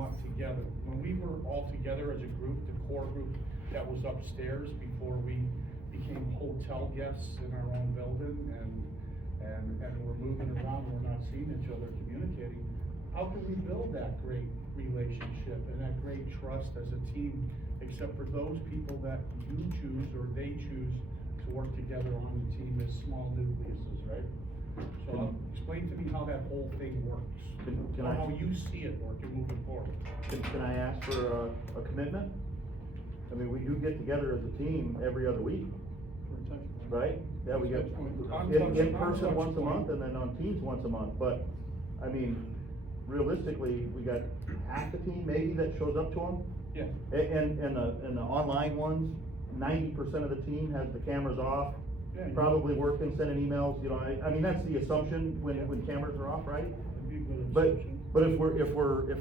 not together. When we were all together as a group, the core group that was upstairs before we became hotel guests in our own building and we're moving around, we're not seeing each other, communicating, how can we build that great relationship and that great trust as a team, except for those people that you choose or they choose to work together on the team as small nucleuses, right? So explain to me how that whole thing works, Can or I- how you see it working moving forward. Can I ask for a commitment? I mean, we do get together as a team every other week, right? Yeah, we get in person once a month and then on Teams once a month, but, I mean, realistically, we got half the team maybe that shows up to them. Yeah. And the online ones, 90% of the team has the cameras off, Yeah, yeah. probably working, sending emails, you know, I mean, that's the assumption Yeah. when cameras are off, right? That'd be a good But, assumption. but if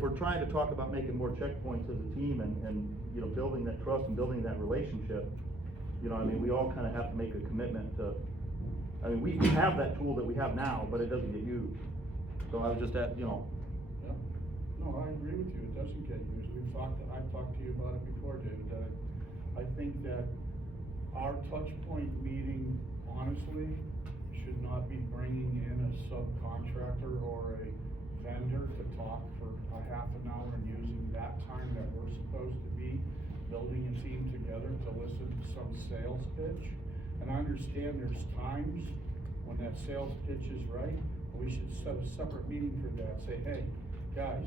we're trying to talk about making more checkpoints as a team and, you know, building that trust and building that relationship, you know, I mean, we all kinda have to make a commitment to, I mean, we have that tool that we have now, but it doesn't get used. So I was just at, you know, Yeah. No, I agree with you, it doesn't get used, I've talked to you about it before, David, that I think that our touch point meeting, honestly, should not be bringing in a subcontractor or a vendor to talk for a half an hour and using that time that we're supposed to be building a team together to listen to some sales pitch. And I understand there's times when that sales pitch is right, but we should set a separate meeting for that, say, hey, guys,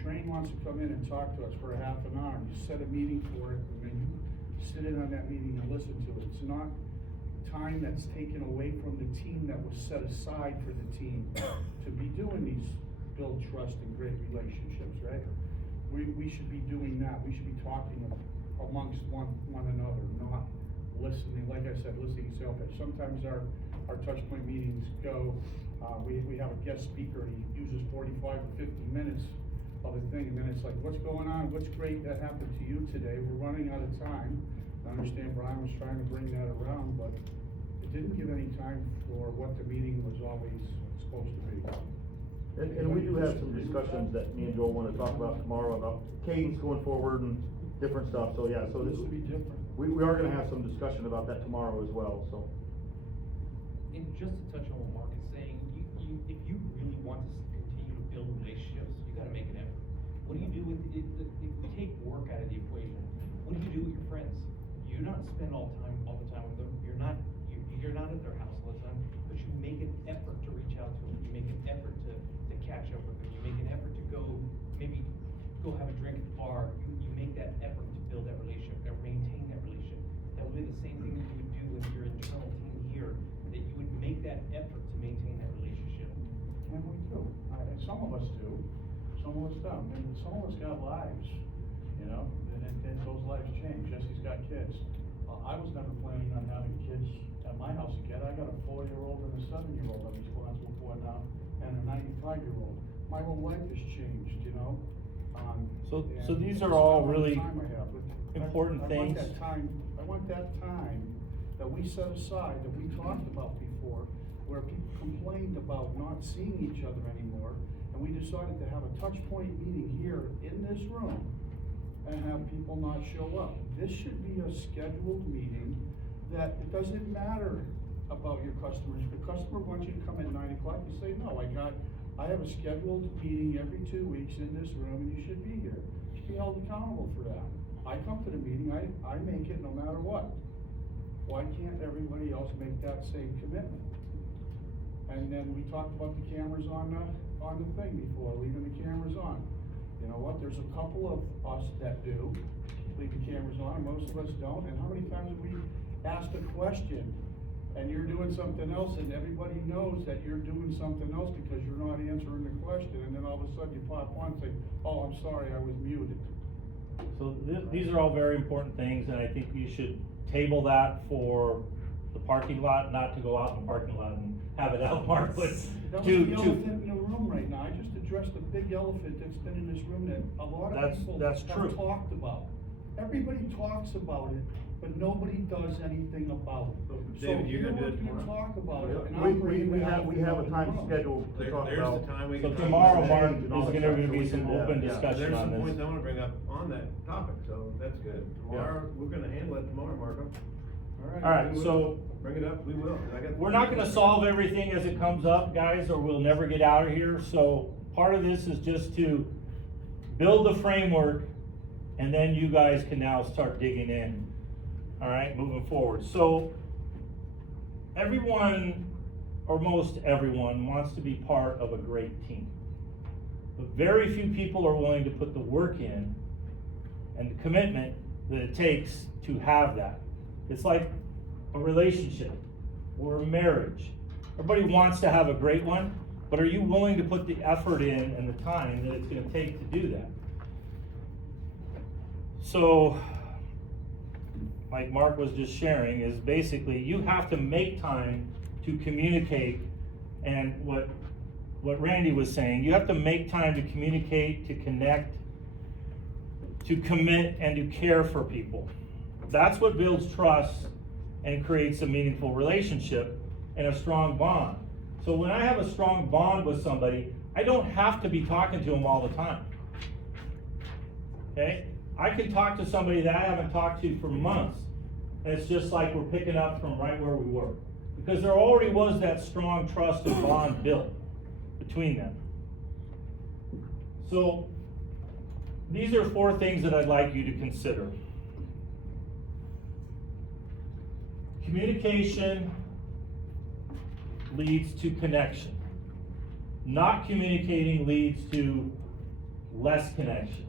Train wants to come in and talk to us for a half an hour, and you set a meeting for it, and then you sit in on that meeting and listen to it. It's not time that's taken away from the team that was set aside for the team to be doing these, build trust and great relationships, right? We should be doing that, we should be talking amongst one another, not listening, like I said, listening to sales pitch. Sometimes our touch point meetings go, we have a guest speaker, and he uses 45 or 50 minutes of a thing, and then it's like, what's going on, what's great that happened to you today, we're running out of time. I understand Brian was trying to bring that around, but it didn't give any time for what the meeting was always supposed to be. and we do have some discussions that me and Joel wanna talk about tomorrow about cadence going forward and different stuff, so yeah, so This will be different. we are gonna have some discussion about that tomorrow as well, so. And just to touch on what Mark is saying, if you really want to continue to build relationships, you gotta make an effort. What do you do with, if you take work out of the equation, what do you do with your friends? You're not spend all the time with them, you're not at their house all the time, but you make an effort to reach out to them, you make an effort to catch up with them, you make an effort to maybe go have a drink at the bar, you make that effort to build that relationship, or maintain that relationship. That would be the same thing that you would do with your internal team here, that you would make that effort to maintain that relationship. And we do, some of us do, some of us don't, and some of us got lives, you know, and those lives change. Jesse's got kids. I was never planning on having kids at my house again. I got a 4-year-old and a 7-year-old I'm responsible for now, and a 95-year-old. My whole life has changed, you know? So and these just are all the amount of really time I have. But important I things. want that time that we set aside, that we talked about before, where people complained about not seeing each other anymore, and we decided to have a touch point meeting here in this room and have people not show up. This should be a scheduled meeting that it doesn't matter about your customers. If the customer wants you to come at 9 o'clock, you say, no, I have a scheduled meeting every 2 weeks in this room, and you should be here. You should be held accountable for that. I come to the meeting, I make it no matter what. Why can't everybody else make that same commitment? And then we talked about the cameras on the thing before, leaving the cameras on. You know what, there's a couple of us that do leave the cameras on, and most of us don't, and how many times have we asked a question, and you're doing something else, and everybody knows that you're doing something else because you're not answering the question, and then all of a sudden you pop on and say, oh, I'm sorry, I was muted. So these are all very important things, and I think you should table that for the parking lot, not to go out in the parking lot and have it out, Mark, but That was the elephant in the room right now. I just addressed the big elephant that's been in this room that a lot of people That's have true. talked about. everybody talks about it, but nobody does anything about it. So, So David, you're gonna do it you know, tomorrow? talk about it, and We, I'll bring it out. we have a time scheduled to talk There's about. the time we So can. tomorrow, Mark, and is all that gonna stuff, so be we some can, open yeah. discussion There's on some this. points I wanna bring up on that topic, so that's good. Tomorrow, we're gonna handle it tomorrow, Marco. Alright, We will. so Bring it up, we will. I got- we're not gonna solve everything as it comes up, guys, or we'll never get out of here, so part of this is just to build the framework, and then you guys can now start digging in, alright, moving forward. So, everyone, or most everyone, wants to be part of a great team. But very few people are willing to put the work in and the commitment that it takes to have that. It's like a relationship or a marriage. Everybody wants to have a great one, but are you willing to put the effort in and the time that it's gonna take to do that? So, like Mark was just sharing, is basically you have to make time to communicate, and what Randy was saying, you have to make time to communicate, to connect, to commit, and to care for people. That's what builds trust and creates a meaningful relationship and a strong bond. So when I have a strong bond with somebody, I don't have to be talking to them all the time. Okay? I can talk to somebody that I haven't talked to for months, and it's just like we're picking up from right where we were. Because there already was that strong trust and bond built between them. So, these are 4 things that I'd like you to consider. Communication leads to connection. Not communicating leads to less connection.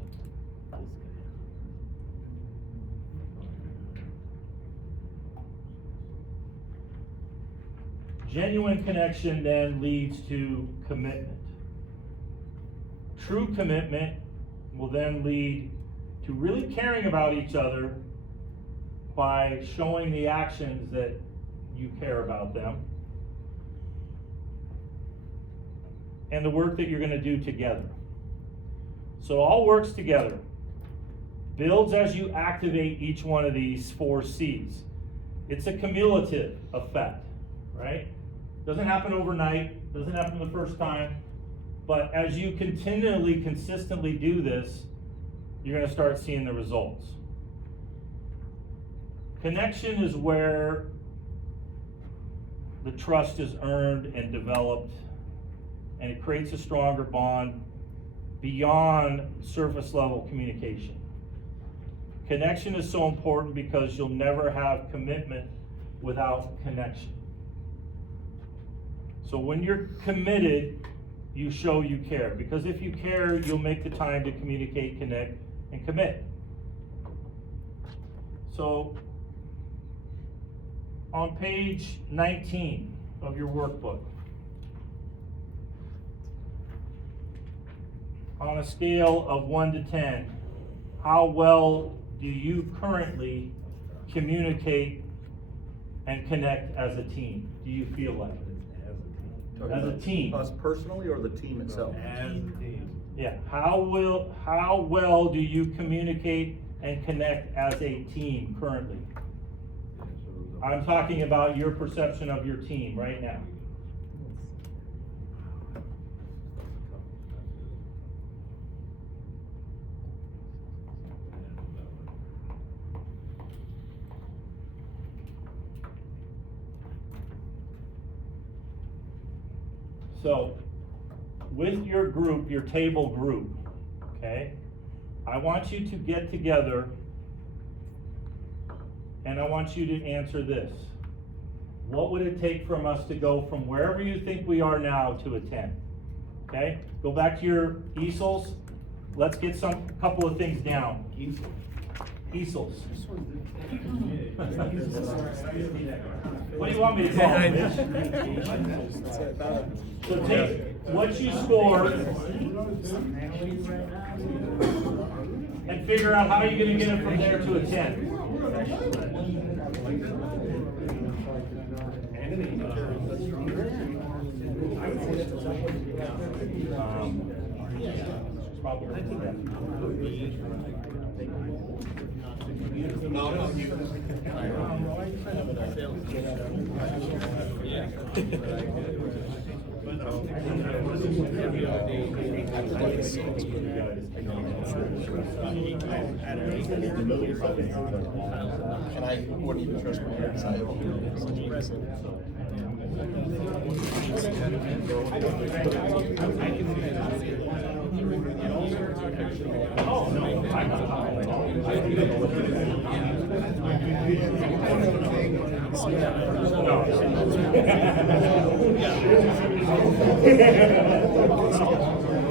Genuine connection then leads to commitment. True commitment will then lead to really caring about each other by showing the actions that you care about them and the work that you're going to do together. So it all works together. Builds as you activate each one of these 4 C's. It's a cumulative effect, right? Doesn't happen overnight, doesn't happen the first time, but as you continually, consistently do this, you're gonna start seeing the results. Connection is where the trust is earned and developed, and it creates a stronger bond beyond surface level communication. Connection is so important because you'll never have commitment without connection. So when you're committed, you show you care, because if you care, you'll make the time to communicate, connect, and commit. So on page 19 of your workbook, on a scale of 1 to 10, how well do you currently communicate and connect as a team? Do you feel like it? As a team. Us personally or the team itself? As a team. Yeah, how well do you communicate and connect as a team currently? I'm talking about your perception of your team right now. So, with your group, your table group, okay, I want you to get together and I want you to answer this. What would it take from us to go from wherever you think we are now to a 10? Okay, go back to your easels. Let's get couple of things down. Easels. What do you want me to call them? So take what you scored and figure out how you're gonna get it from there to a 10. probably. And I wouldn't even trust my parents. I Oh, no, I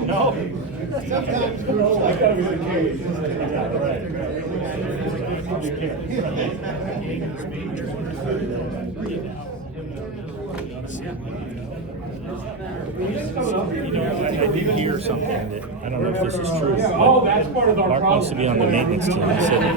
No. I gotta be the case. Yeah, I did hear something that, I don't know if this is true. Oh, that's part of our Mark wants to be on the maintenance team, he said